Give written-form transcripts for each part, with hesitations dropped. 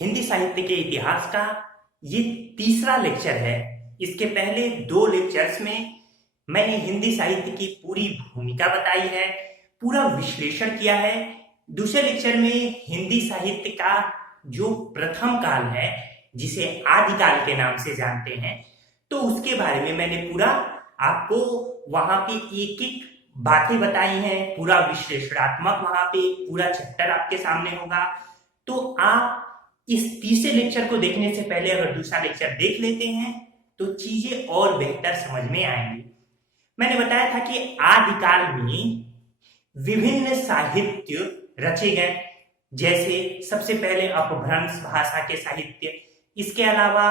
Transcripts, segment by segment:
हिंदी साहित्य के इतिहास का ये तीसरा लेक्चर है। इसके पहले दो लेक्चर्स में मैंने हिंदी साहित्य की पूरी भूमिका बताई है, पूरा विश्लेषण किया है। दूसरे लेक्चर में हिंदी साहित्य का जो प्रथम काल है, जिसे आदिकाल के नाम से जानते हैं, तो उसके बारे में मैंने पूरा आपको वहां पे एक एक बातें बताई हैं। पूरा विश्लेषणात्मक वहां पे पूरा चैप्टर आपके सामने होगा। तो आप इस तीसरे लेक्चर को देखने से पहले अगर दूसरा लेक्चर देख लेते हैं तो चीजें और बेहतर समझ में आएंगी। मैंने बताया था कि आदिकाल में विभिन्न साहित्य रचे गए, जैसे सबसे पहले अपभ्रंश भाषा के साहित्य, इसके अलावा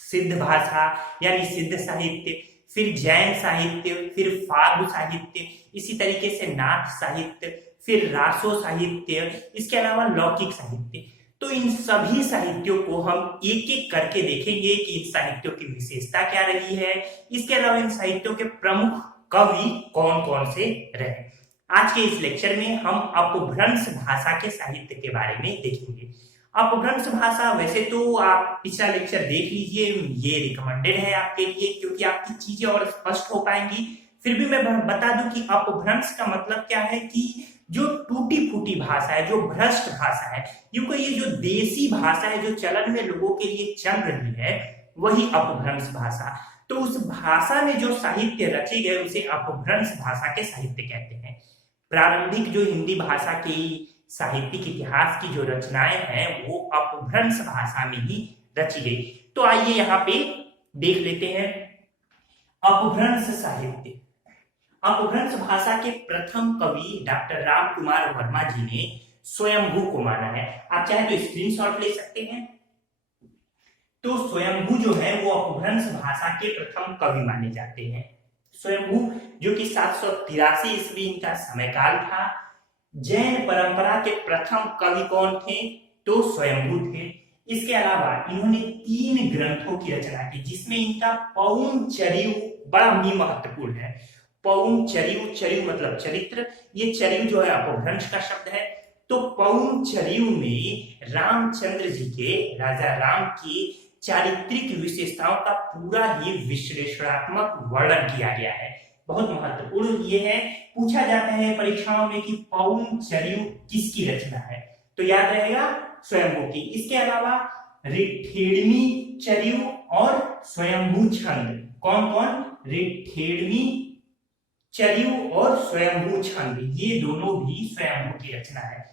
सिद्ध भाषा यानी सिद्ध साहित्य, फिर जैन साहित्य, फिर फार्ग साहित्य, इसी तरीके से नाथ साहित्य, फिर रासो साहित्य, इसके अलावा लौकिक साहित्य। तो इन सभी साहित्यों को हम एक एक करके देखेंगे कि इन साहित्यों की विशेषता क्या रही है। इसके अलावा इन साहित्यों के प्रमुख कवि कौन कौन से रहे। आज के इस लेक्चर में हम अपभ्रंश भाषा के साहित्य के बारे में देखेंगे। अपभ्रंश भाषा, वैसे तो आप पिछला लेक्चर देख लीजिए, ये रिकमेंडेड है आपके लिए, क्योंकि आपकी चीजें और स्पष्ट हो पाएंगी। फिर भी मैं बता दूं कि अपभ्रंश का मतलब क्या है, कि जो टूटी फूटी भाषा है, जो भ्रष्ट भाषा है, क्योंकि ये जो देसी भाषा है जो चलन में लोगों के लिए चल रही है, वही अपभ्रंश भाषा। तो उस भाषा में जो साहित्य रचे गए उसे अपभ्रंश भाषा के साहित्य कहते हैं। प्रारंभिक जो हिंदी भाषा की साहित्यिक इतिहास की जो रचनाएं हैं वो अपभ्रंश भाषा में ही रची गई। तो आइए यहाँ पे देख लेते हैं अपभ्रंश साहित्य। अपभ्रंश भाषा के प्रथम कवि डॉक्टर राम कुमार वर्मा जी ने स्वयंभू को माना है। आप चाहे तो स्क्रीनशॉट ले सकते हैं। तो स्वयंभू जो है वो अपभ्रंश भाषा के प्रथम कवि माने जाते हैं। स्वयंभू जो कि 783 ईस्वी इनका समयकाल था। जैन परंपरा के प्रथम कवि कौन थे? तो स्वयंभू थे। इसके अलावा इन्होंने 3 ग्रंथों की रचना की, जिसमें इनका पौंचर्यु बड़ा ही महत्वपूर्ण है। पौंचर्यु, चर्यु मतलब चरित्र, ये चर्यु जो है अपभ्रंश का शब्द है। तो पौंचर्यु में रामचंद्र जी के, राजा राम की चारित्रिक विशेषताओं का पूरा ही विश्लेषणात्मक वर्णन किया गया है। बहुत महत्वपूर्ण ये है, पूछा जाता है परीक्षाओं में कि पौंचर्यु किसकी रचना है, तो याद रहेगा स्वयंभू की। इसके अलावा ऋठेड़मी चर्यु और स्वयंभू छंद, कौन कौन? ऋठेड़मी चर्यु और स्वयंभू छंद, ये दोनों भी स्वयंभू की रचना है।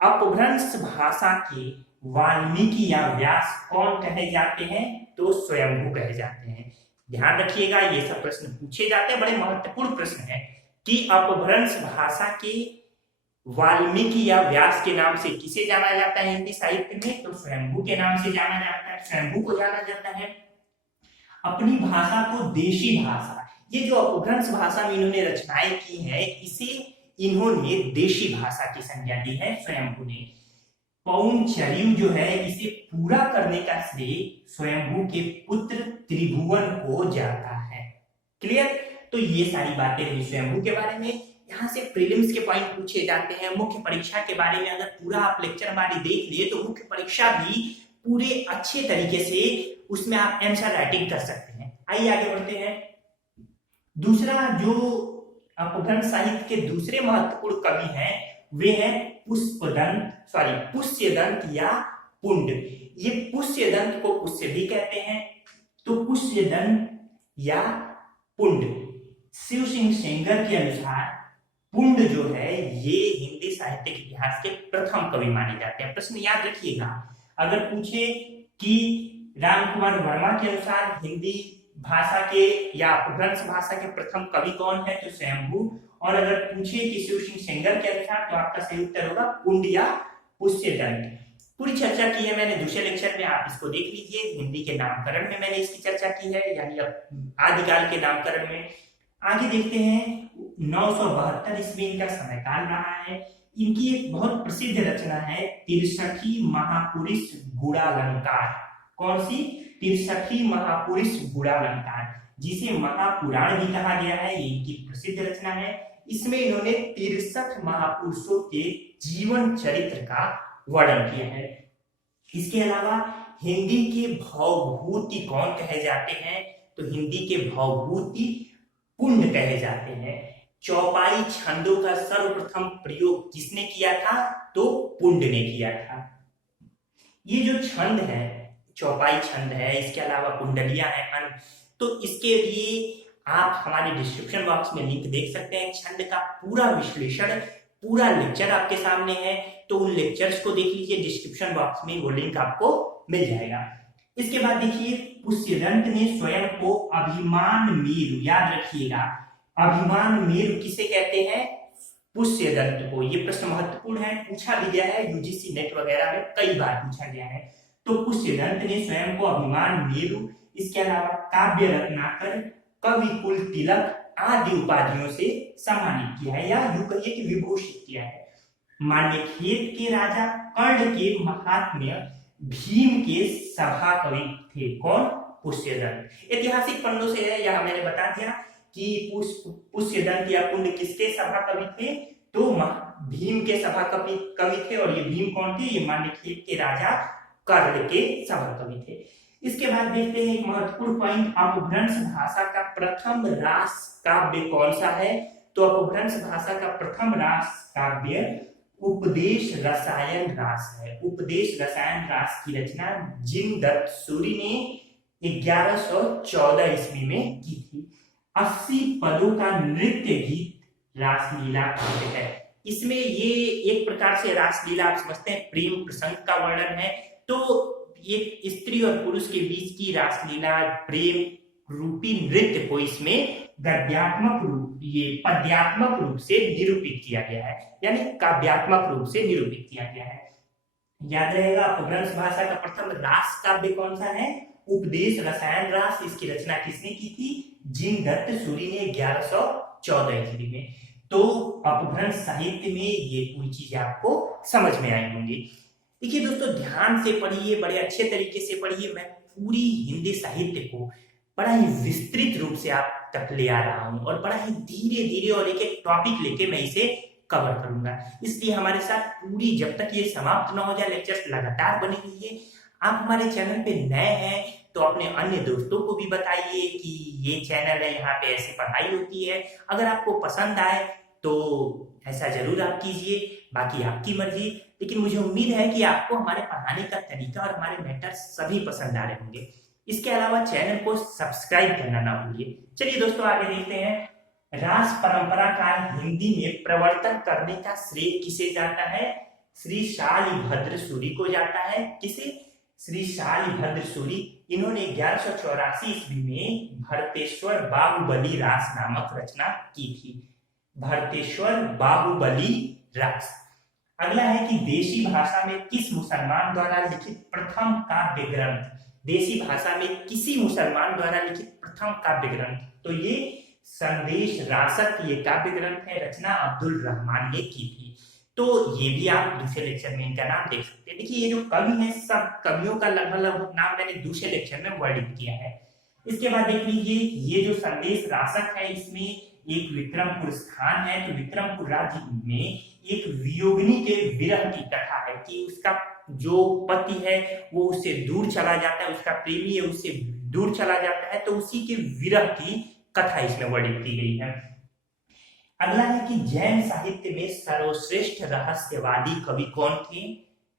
अपभ्रंश भाषा के वाल्मीकि या व्यास कौन कहे जाते हैं? तो स्वयंभू कहे जाते हैं। ध्यान रखिएगा, ये सब प्रश्न पूछे जाते हैं, बड़े महत्वपूर्ण प्रश्न है कि अपभ्रंश भाषा के वाल्मीकि या व्यास के नाम से किसे जाना जाता है हिंदी साहित्य में? तो स्वयंभू के नाम से जाना जाता है। स्वयंभू को जाना जाता है। अपनी भाषा को देशी भाषा, ये जो अपभ्रंश भाषा में इन्होंने रचनाएं की है, इसे इन्होंने देशी भाषा की संज्ञा दी है स्वयंभू ने। पौंचर्यु जो है, इसे पूरा करने का श्रेय स्वयंभू के पुत्र त्रिभुवन को जाता है। क्लियर? तो ये सारी बातें रही स्वयंभू के बारे में। यहाँ से प्रीलिम्स के पॉइंट पूछे जाते हैं। मुख्य परीक्षा के बारे में अगर पूरा आप लेक्चर हमारी देख लिए तो मुख्य परीक्षा भी पूरे अच्छे तरीके से उसमें आप आंसर राइटिंग कर सकते हैं। आइए आगे बढ़ते हैं। दूसरा जो अपभ्रंश साहित्य के दूसरे महत्वपूर्ण कवि हैं वे हैं पुष्यदंत या पुंड। ये पुष्यदंत को पुष्य भी कहते हैं। तो पुष्यदंत या पुंड, शिव सिंह सेंगर के अनुसार पुंड जो है ये हिंदी साहित्य के इतिहास के प्रथम कवि माने जाते हैं। प्रश्न याद रखिएगा, अगर पूछे कि राम कुमार वर्मा के अनुसार हिंदी भाषा के या अपभ्रंश भाषा के प्रथम कवि कौन है, तो स्वयंभू। और अगर पूछे कि शिव सिंह सेंगर के अनुसार, तो आपका सही उत्तर होगा पुंड या पुष्यदंत। पूरी चर्चा की है मैंने दूसरे लेक्चर में, आप इसको देख लीजिए। हिंदी के नामकरण में मैंने इसकी चर्चा की है, यानी आदिकाल के नामकरण में। आगे देखते हैं, 972 ईस्वी इनका समयकाल रहा है। इनकी एक बहुत प्रसिद्ध रचना है तिरसठी महापुरुष गुणालंकार। कौन सी? तिरसठी महापुरुष गुणालंकार, जिसे महापुराण भी कहा गया है। ये इनकी प्रसिद्ध रचना है। इसमें इन्होंने 63 महापुरुषों के जीवन चरित्र का वर्णन किया है। इसके अलावा हिंदी के भवभूति कौन कहे जाते हैं? तो हिंदी के भवभूति पुण्य कहे जाते हैं। चौपाई छंदों का सर्वप्रथम प्रयोग किसने किया था? तो पुण्य ने किया था। ये जो छंद है, चौपाई छंद है, इसके अलावा कुंडलियां हैं, तो इसके लिए आप हमारे डिस्क्रिप्शन बॉक्स में लिंक देख सकते हैं। छंद का पूरा विश्लेषण, पूरा लेक्चर आपके सामने है, तो उन लेक्चर्स को देख लीजिए, डिस्क्रिप्शन बॉक्स में वो लिंक आपको मिल जाएगा। इसके बाद देखिए, पुष्यदंत ने स्वयं को अभिमान मेरु, याद रखिएगा, अभिमान मेरु किसे कहते हैं? पुष्यदंत को। ये प्रश्न महत्वपूर्ण है, पूछा भी गया है यूजीसी नेट वगैरह में, कई बार पूछा गया है। तो पुष्यदंत ने स्वयं को अभिमान मेरु, इसके अलावा काव्य रत्नाकर, कवि कुल तिलक आदि उपाधियों से सम्मानित किया है, या यूं कहिए कि विभूषित किया है। मान्यखेत के राजा कर्ण के महात्म्य भीम के सभा कवि थे। कौन? पुष्यदंत। ऐतिहासिक पन्नों से है, यह मैंने बता दिया कि पुष्यदंत या पुण्य किसके सभा कवि थे? तो भीम के सभा कवि थे। और ये भीम कौन थे? ये मान्यखेत के राजा कर्ण के सभा कवि थे। इसके बाद देखते हैं एक महत्वपूर्ण पॉइंट, अपभ्रंश भाषा का प्रथम रास काव्य कौन सा है? तो अपभ्रंश भाषा का प्रथम रास काव्य उपदेश रसायन रास है। उपदेश रसायन रास की रचना जिनदत्त सूरि ने 1114 ईस्वी में की थी। 80 पदों का नृत्य गीत रासलीला काव्य है। इसमें ये एक प्रकार से रासलीला आप समझते हैं, प्रेम प्रसंग का वर्णन है। तो एक स्त्री और पुरुष के बीच की रासलीला, प्रेम रूपी नृत्य को इसमें गद्यात्मक रूप, ये पद्यात्मक रूप से निरूपित किया गया है, यानी काव्यात्मक रूप से निरूपित किया गया है। याद रहेगा, अपभ्रंश भाषा का प्रथम रास काव्य कौन सा है? उपदेश रसायन रास। इसकी रचना किसने की थी? जिनदत्त सूरि ने 1114 ईस्वी में। तो अपभ्रंश साहित्य में ये पूरी चीजें आपको समझ में आई होंगी। देखिए दोस्तों, ध्यान से पढ़िए, बड़े अच्छे तरीके से पढ़िए। मैं पूरी हिंदी साहित्य को बड़ा ही विस्तृत रूप से आप तक ले आ रहा हूं, और बड़ा ही धीरे धीरे और एक एक टॉपिक लेके मैं इसे कवर करूंगा। इसलिए हमारे साथ पूरी, जब तक ये समाप्त ना हो जाए, लेक्चर्स लगातार बने रहिए। आप हमारे चैनल पे नए हैं तो अपने अन्य दोस्तों को भी बताइए कि ये चैनल है, यहाँ पे ऐसी पढ़ाई होती है। अगर आपको पसंद आए तो ऐसा जरूर आप कीजिए, बाकी आपकी मर्जी। लेकिन मुझे उम्मीद है कि आपको हमारे पढ़ाने का तरीका और हमारे मैटर सभी पसंद आ रहे होंगे। इसके अलावा चैनल को सब्सक्राइब करना ना भूलिए। चलिए दोस्तों, आगे देखते हैं। रास परंपरा का हिंदी में प्रवर्तन करने का श्रेय किसे जाता है? श्री शालिभद्र सूरि को जाता है। किसे? श्री शालिभद्र सूरि। इन्होंने 1184 ईस्वी में भरतेश्वर बाहुबली रास नामक रचना की थी। भरतेश्वर बाहुबली रास। अगला है कि देशी भाषा में किस मुसलमान द्वारा लिखित प्रथम काव्य ग्रंथ? देशी भाषा में किसी मुसलमान द्वारा लिखित प्रथम काव्य ग्रंथ? तो ये संदेश रासक ये काव्य ग्रंथ है, रचना अब्दुल रहमान ने की थी। तो ये भी आप दूसरे लेक्चर में इनका नाम देख सकते हैं। देखिए, ये जो कवि हैं, सब कवियों का लगभग नाम मैंने दूसरे लेक्चर में वर्णित किया है। इसके बाद देख लीजिए, ये जो संदेश रासक है, इसमें एक विक्रमपुर स्थान है। तो विक्रमपुर राज्य में एक वियोगिनी के विरह की कथा है कि उसका जो पति है वो उससे दूर चला जाता है, उसका प्रेमी है उससे दूर चला जाता है, तो उसी के विरह की कथा इसमें वर्णित की गई है। अगला है कि जैन साहित्य में सर्वश्रेष्ठ रहस्यवादी कवि कौन थे?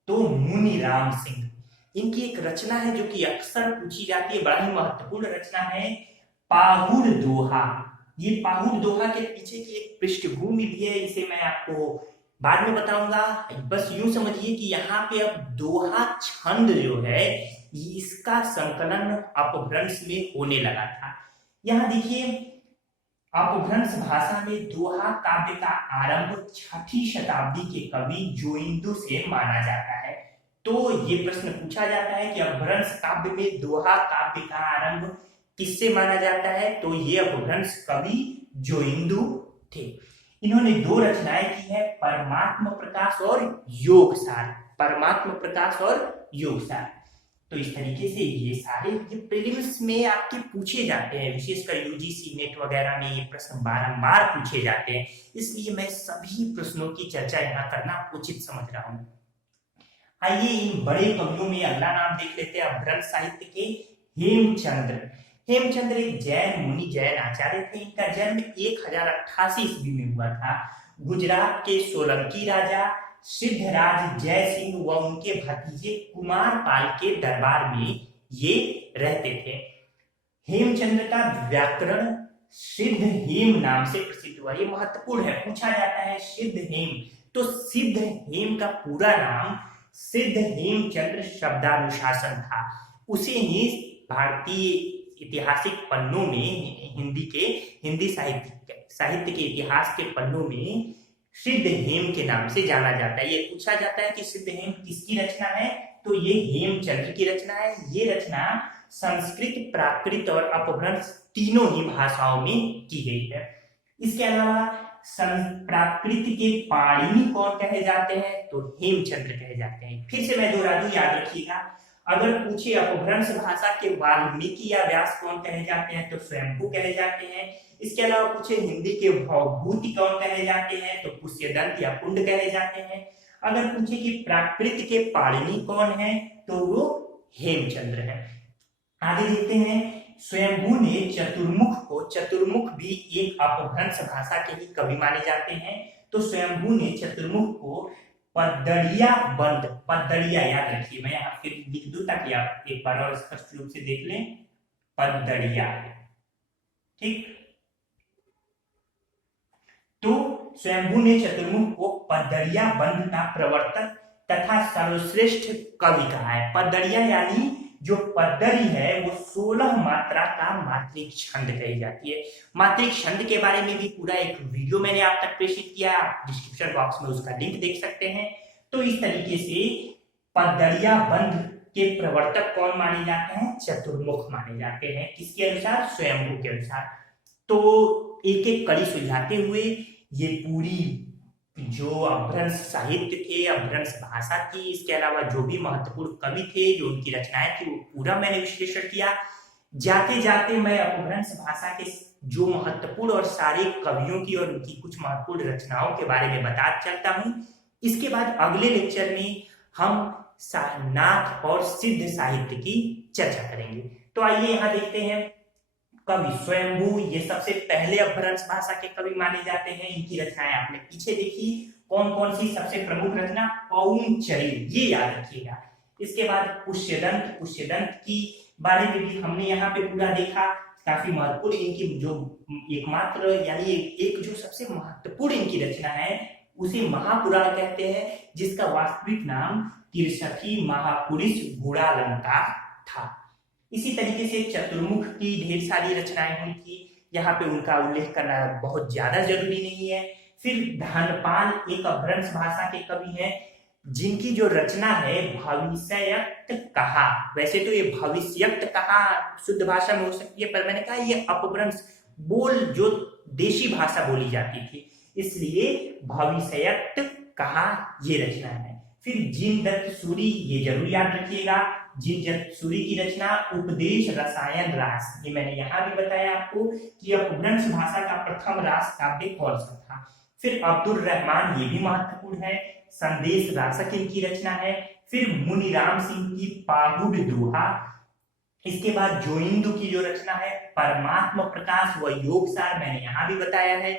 तो मुनि राम सिंह। इनकी एक रचना है जो कि अक्सर पूछी जाती है, बड़ा ही महत्वपूर्ण रचना है, पाहुर दोहा। ये पाहुर दोहा के पीछे की एक पृष्ठभूमि भी है, इसे मैं आपको बाद में बताऊंगा। बस यूं समझिए कि यहाँ पे अब दोहा छंद जो है, इसका संकलन अपभ्रंश में होने लगा था। यहाँ देखिए, अपभ्रंश भाषा में दोहा काव्य का आरंभ 6वीं शताब्दी के कवि जोइंदू से माना जाता है। तो ये प्रश्न पूछा जाता है कि अपभ्रंश काव्य में दोहा काव्य का आरंभ किससे माना जाता है? तो ये अपभ्रंश कवि जोइंदू थे। इन्होंने 2 रचनाएं की है, परमात्म प्रकाश और योगसार। परमात्म प्रकाश और योगसार। तो इस तरीके से ये सारे ये प्रीलिम्स में आपके पूछे जाते हैं, विशेषकर यूजीसी नेट वगैरह में ये प्रश्न बारंबार पूछे जाते हैं, इसलिए मैं सभी प्रश्नों की चर्चा यहाँ करना उचित समझ रहा हूँ। आइए इन बड़े कवियों में अगला नाम देख लेते हैं अपभ्रंश साहित्य के हेमचंद्र। हेमचंद्र एक जैन मुनि, जैन आचार्य थे। इनका जन्म 1088 ईस्वी में हुआ था। गुजरात के सोलंकी राजा सिद्धराज जय सिंह व उनके भतीजे कुमार पाल के दरबार में ये रहते थे। हेमचंद्र का व्याकरण सिद्ध हेम नाम से प्रसिद्ध हुआ। ये महत्वपूर्ण है, पूछा जाता है सिद्ध हेम, तो सिद्ध हेम का पूरा नाम सिद्ध हेमचंद्र शब्दानुशासन था। उसे ही भारतीय ऐतिहासिक पन्नों में हिंदी साहित्य के इतिहास के पन्नों में सिद्ध हेम के नाम से जाना जाता है। ये पूछा जाता है कि सिद्ध हेम किसकी रचना है, तो ये हेमचंद्र की रचना है। ये रचना संस्कृत, प्राकृत और अपभ्रंश तीनों ही भाषाओं में की गई है। इसके अलावा प्राकृत के पाणिनि कौन कहे जाते हैं, तो हेमचंद्र कहे जाते हैं। फिर से मैं दोहरा दूं, याद रखिएगा। अगर पूछे अपभ्रंश भाषा के वाल्मीकि या व्यास कौन कहे जाते हैं, तो स्वयंभू कहे जाते हैं। इसके अलावा पूछे हिंदी के भवभूति कौन कहे जाते हैं, तो पुष्यदंत या पुंड कहे जाते हैं। अगर पूछे कि प्राकृत के पाणिनि कौन है, तो वो हेमचंद्र है। आगे देखते हैं, स्वयंभू ने चतुर्मुख भी एक अपभ्रंश भाषा के ही कवि माने जाते हैं। तो स्वयंभू ने चतुर्मुख को पद्दड़िया याद रखिए, मैं यहाँ फिर लिख दूं ताकि आप एक बार और स्पष्ट रूप से देख लें। पद्दड़िया, ठीक। तो स्वयंभू ने चतुर्मुख को पद्दड़िया बंध का प्रवर्तक तथा सर्वश्रेष्ठ कवि कहा है। पद्दड़िया यानी जो पद्दरी है वो 16 मात्रा का मात्रिक छंद कही जाती है। मात्रिक छंद के बारे में भी पूरा एक वीडियो मैंने आप तक प्रेषित किया, आप डिस्क्रिप्शन बॉक्स में उसका लिंक देख सकते हैं। तो इस तरीके से पद्दड़िया बंध के प्रवर्तक कौन माने जाते हैं, चतुर्मुख माने जाते हैं। किसके अनुसार, स्वयंभू के अनुसार। तो एक एक कड़ी सुलझाते हुए ये पूरी जो अपभ्रंश साहित्य थे, अपभ्रंश भाषा थी, इसके अलावा जो भी महत्वपूर्ण कवि थे, जो उनकी रचनाएं थी, वो पूरा मैंने विश्लेषण किया। जाते जाते मैं अपभ्रंश भाषा के जो महत्वपूर्ण और सारे कवियों की और उनकी कुछ महत्वपूर्ण रचनाओं के बारे में बता चलता हूँ। इसके बाद अगले लेक्चर में हम नाथ और सिद्ध साहित्य की चर्चा करेंगे। तो आइए यहाँ देखते हैं, कवि स्वयंभू ये सबसे पहले अपभ्रंश भाषा के कवि माने जाते हैं। इनकी रचनाएं आपने पीछे देखी, कौन कौन सी सबसे प्रमुख रचना, पौंचरी, ये याद रखिएगा। इसके बाद पुष्यदंत की बारे में भी हमने यहाँ पे पूरा देखा, काफी महत्वपूर्ण इनकी जो एकमात्र यानी एक जो सबसे महत्वपूर्ण इनकी रचना है उसे महापुराण कहते हैं, जिसका वास्तविक नाम तिरसठी महापुरुष गुणालंकार था। इसी तरीके से चतुर्मुख की ढेर सारी रचनाएं हुई थी, यहाँ पे उनका उल्लेख करना बहुत ज्यादा जरूरी नहीं है। फिर धनपाल एक अपभ्रंश भाषा के कवि हैं, जिनकी जो रचना है भविष्यक्त कहा। वैसे तो ये भविष्यक्त कहा शुद्ध भाषा में हो सकती है, पर मैंने कहा ये अपभ्रंश जो देशी भाषा बोली जाती थी, इसलिए भविष्यक्त कहा ये रचना है। फिर जिनदत्त सूरि, ये जरूर याद रखिएगा, जिनदत्त सूरि की रचना उपदेश रसायन रास, ये मैंने यहाँ भी बताया आपको कि अपभ्रंश भाषा का प्रथम रास काव्य कौन सा था। फिर अब्दुल रहमान, ये भी महत्वपूर्ण है, संदेश रासक इनकी रचना है। फिर मुनिराम सिंह की पाहुड़ दोहा। इसके बाद जोइंदू की जो रचना है परमात्मा प्रकाश व योगसार, मैंने यहाँ भी बताया है।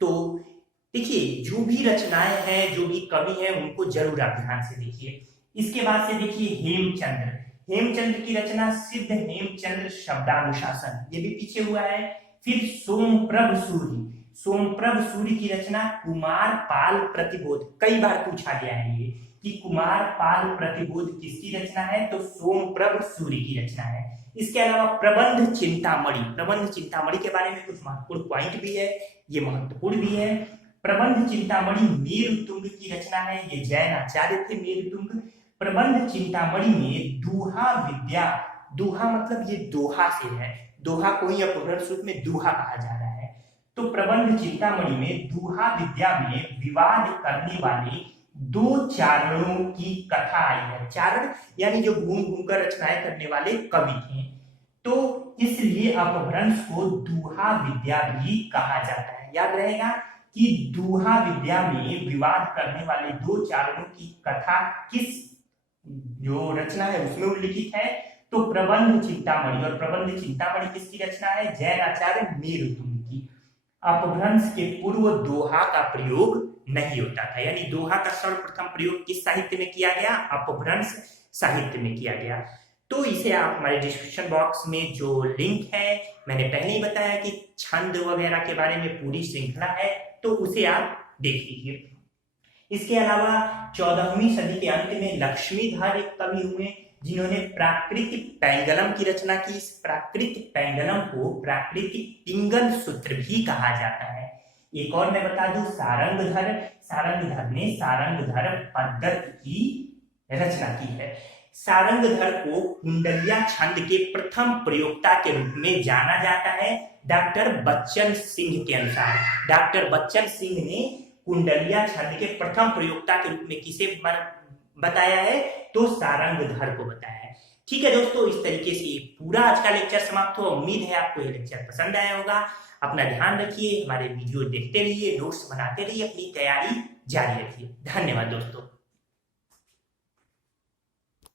तो देखिए जो भी रचनाएं हैं, जो भी कवि हैं, उनको जरूर आप ध्यान से देखिए। इसके बाद से देखिए हेमचंद्र की रचना सिद्ध हेमचंद्र शब्दानुशासन, ये भी पीछे हुआ है। फिर सोमप्रभ सूरि की रचना कुमार पाल प्रतिबोध, कई बार पूछा गया है ये कि कुमार पाल प्रतिबोध किसकी रचना है, तो सोमप्रभ सूरि की रचना है। इसके अलावा प्रबंध चिंतामणि के बारे में कुछ महत्वपूर्ण पॉइंट भी है, ये महत्वपूर्ण भी है। प्रबंध चिंतामणि मेरुतुंग की रचना है, ये जैन आचार्य थे मेरुतुंग। प्रबंध चिंतामणि में दोहा विद्या, दोहा मतलब ये दोहा से है, दोहा को ही अपभ्रंश रूप में दोहा कहा जा रहा है। तो प्रबंध चिंतामणि में दोहा विद्या में विवाद करने वाले दो चारणों की कथा आई है। चारण यानी जो घूम घूम कर रचनाएं करने वाले कवि थे, तो इसलिए अपभ्रंश को दोहा विद्या भी कहा जाता है। याद रहेगा कि दोहा विद्या में विवाद करने वाले दो चारणों की कथा किस जो रचना है उसमें उल्लिखित है। तो प्रबंध चिंतामणि, और प्रबंध चिंतामणि किसकी रचना है? जैन आचार्य मेरुतुंग की। अपभ्रंश के पूर्व दोहा का प्रयोग नहीं होता था, यानी दोहा का सर्वप्रथम प्रयोग किस साहित्य में किया गया? अपभ्रंश साहित्य में किया गया। तो इसे आप हमारे डिस्क्रिप्शन बॉक्स में जो लिंक है, मैंने पहले ही बताया कि छंद वगैरह के बारे में पूरी श्रृंखला है, तो उसे आप देख लीजिए। इसके अलावा 14वीं सदी के अंत में लक्ष्मीधर एक कवि हुए जिन्होंने प्राकृतिक पैंगलम की रचना की। इस प्राकृतिक पैंगलम को प्राकृतिक पिंगल सूत्र भी कहा जाता है। एक और मैं बता दूं, सारंगधर ने सारंगधर पद्धति की रचना की है। सारंगधर को कुंडलिया छंद के प्रथम प्रयोक्ता के रूप में जाना जाता है। डॉक्टर बच्चन सिंह के अनुसार, डॉक्टर बच्चन सिंह ने कुंडलिया छंद के प्रथम प्रयोक्ता के रूप में किसे बताया है? तो सारंगधर को बताया है। ठीक है दोस्तों, इस तरीके से पूरा आज का लेक्चर समाप्त हुआ। उम्मीद है आपको ये लेक्चर पसंद आया होगा। अपना ध्यान रखिए, हमारे वीडियो देखते रहिए, नोट्स बनाते रहिए, अपनी तैयारी जारी रखिए। धन्यवाद दोस्तों।